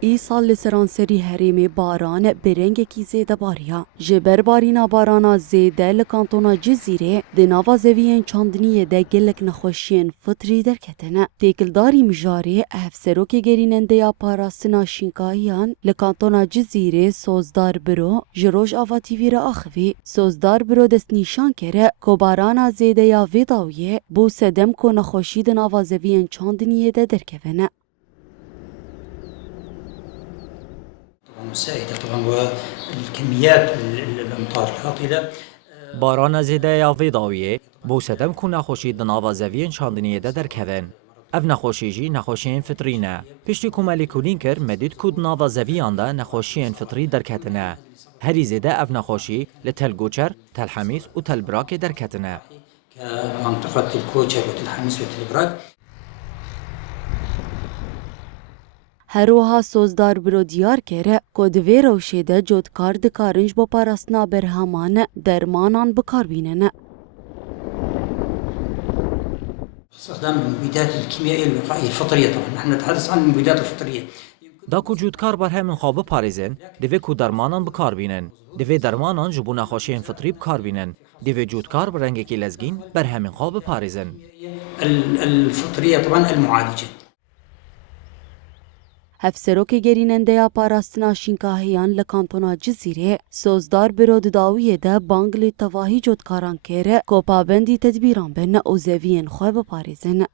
ایسال لسرانسری هریم باران برنگکی زیده باریا. جبر بارینا بارانا زیده لکانتونا جزیره دناوا زوین چاندنیه ده گلک نخوشین فطری درکتنه. تیکلداری مجاره افسروک گریننده یا پاراستنا شینکاییان لکانتونا جزیره سوزدار برو جروش آوا تیوی را آخوی. سوزدار برو دست نیشان کره که بارانا زیده یا ویداویه بو سدم که نخوشی دناوا زوین چاندنیه ده درکتنه. مساعدة طبعا والكميات الأمطار الهاطلة باران زیده یا ویداویه بو سدم که نخوشی دناوا زوین چاندنیه ده درکتن. اف نخوشی جی نخوشین فطرینه. پشتی که ملیکولین کر مدید که دناوا زویان ده نخوشین فطری درکتنه. هری زیده اف نخوشی لتل گوچر، تل حمیس و تل براک درکتنه. كمنطقة الكوچر وتل حمیس وتل براک. هروها سوزدار برو دیار کره که دوی روشه ده جودکار دکارنج با پارستنا برهمان درمانان بکار بیننه. استخدام المبيدات الكيميائية الوقائية الفطرية طبعا نحن نتحدث عن المبيدات الفطرية. دا که جودکار بر همین خواب پاریزن، دوی که درمانان بکار بینن. دوی درمانان جبو نخوشین فطری بکار بینن. دوی جودکار بر رنگ کی لزگین بر همین خواب پاریزن. الفطرية طبعا المعالجة. هفسروک گریننده یا پاراستنا شینکاهیان لکانتونا جزیره سوزدار برو دداویه ده بانگلی تواهی جودکاران کره که پابندی تدبیران بین او زوین خواه بپاریزن.